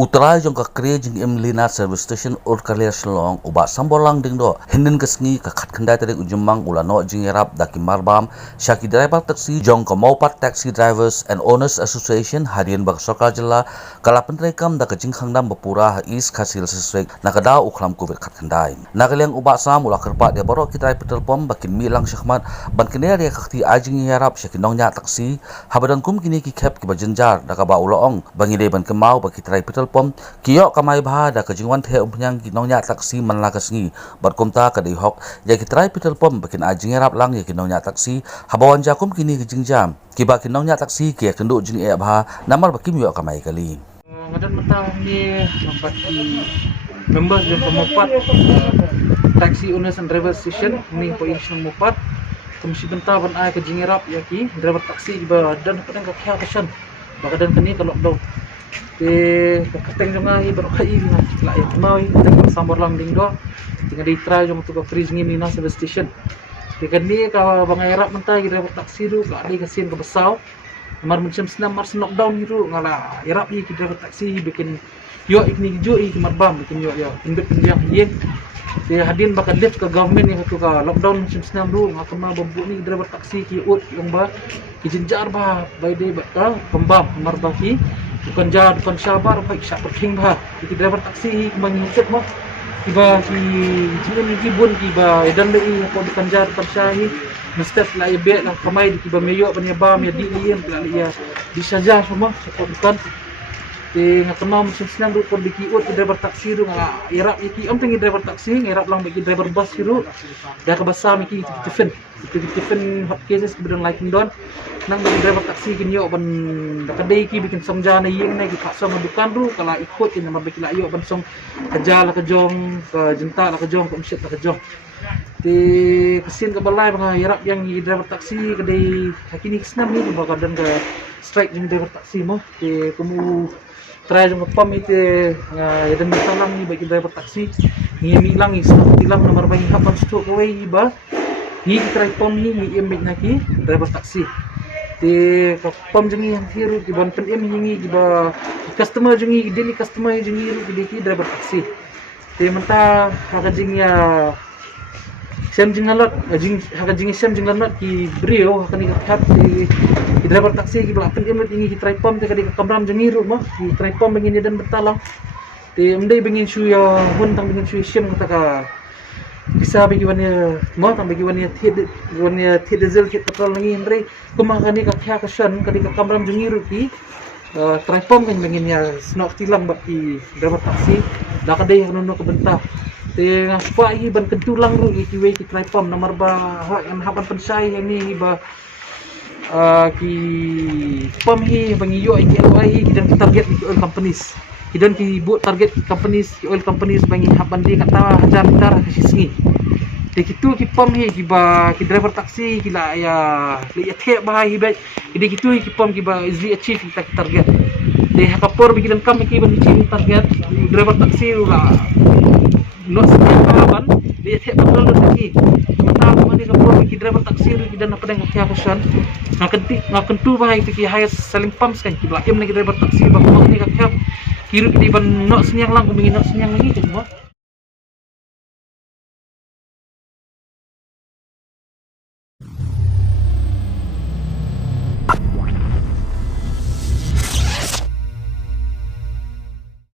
Utara jong ka kre jing Lina service station or kalir shlong uba sambolang ding do hinden kesngi ka khat khandai tare ujumang ulano jing erap daki marbam shaki driver taxi jong ka maupat taxi drivers and owners association harian bak sarkar jilla kalapan rekam da ka jing khangnam bapura ha is khasil sesrek nakada ukhlam ku khat khandai nagaleng uba sam ula kerpa dia borok kitrai petrol pom bakin milang syahmat ban kene ria khati ajing erap shaki nongnya taxi habadan kum kini ki khap ki bajenjar da ka ba ulong bangi de ban kemau bakitrai petrol pom kiyok kamay bah da kajingwan the umnyang kinongnya taksi manlakas ngi barkomta kadai hok ya kitrai petrol pom bakin ajing erap lang ya kinongnya taksi habawan jakum kini kijingjam kiba kinongnya taksi kia kendu jing e bah namar bakim yo kamay kali ngadan mentah ni mempat di members yang pemopat taxi owners and driver station ni poin pemopat kemsi bentah ban ai ke jingerap ya ki driver taksi ba dan kadang ka kya kasan bakadan kini kalau lockdown te kateng jonga hi berkai la ya mau dan sambor lang ding do tinggal di try jong tu ka freeze ngi Lina service station te kini ka bangairap mentah driver taksi du ka di kasin ke besau mar macam senam mar lockdown hiru ngala irap hi ki driver taksi bikin yo ikni jo i marbam bikin yo imbet pendiam yeng te hadin bakal lift ke government yang tu ka lockdown macam senam du ngakama bambu ni driver taksi ki ut yang ba ki jenjar ba by day ba ka pembam marba ki bukan jar bukan sabar baik syak perking bah ki driver taksi mengicet mo tiba ki jinin ki bun ki ba edan lei ko bukan jar bukan syahi mesti la ibe la kamai di ba meyo ban ya ba me di lien la ya disaja semua ko bukan te ngakena macam senang du ko diki ut driver taksi du nga irap iki amping driver taksi ngirap lang bagi driver bus hiru dah ke basah iki tifen hot cases bidang lighting don nang bagi driver taksi kinyo ban kadai ki bikin samja na yeng na ki paksa madukan du kala ikut kin mabiki la yo ban song kerja la kejong ke jenta la kejong ke umset la kejong te kesin ke balai bang irap yang driver taksi kadai hakini senam ni bakadan ke strike dengan driver taksi mo te kamu try jong pam ite dan talang ni bagi driver taksi ngimi lang isang tilang nomor bayi hapan stok away ba hi try pam ni embek naki driver taksi te pam jengi yang hiru di ban pen em hingi di ba customer jengi deni customer jengi ru di driver taksi te menta haka jingya sem jingalot jing haka jingi sem jingalot ki brio haka ni kat di driver taksi ki belakang emet ini ki try pom te kadi kamram jengi ru mah ki try pom bengin dan betalang te mendai bengin shu ya hun tang bengin shu sem kata ka bisa bagi wania mo tang bagi wania thid diesel thid petrol ngi andre kuma kani ka kya kasan kadi ka kamram jengi ru ki try pom kan bengin ya snok tilang bak ki driver taksi da kadai hanu ke bentah te ngapa hi ban kentulang ru ki we ki try pom nomor ba ha yang hapan pensai yang ni ba ki pom hi bangiyo ki LOI dan target ki oil companies dan ki buat target companies ki oil companies bangi hapan di kata hajar tar ke singi te kitu ki pom hi ki ba ki driver taksi ki la ya le ya the ba hi ba ide kitu ki pom ki ba is achieve kita target te hakapor bikin kam ki ban achieve target driver taksi la no sekarang dia tak betul lagi tahu mana kapur ki driver taksi ru dan apa dengan kya kesan nak kentu bahai ki highest selling pumps kan ki belakang lagi driver taksi bak mak ni ka kya kiru ki ban no senyang lang kumingin no senyang lagi tu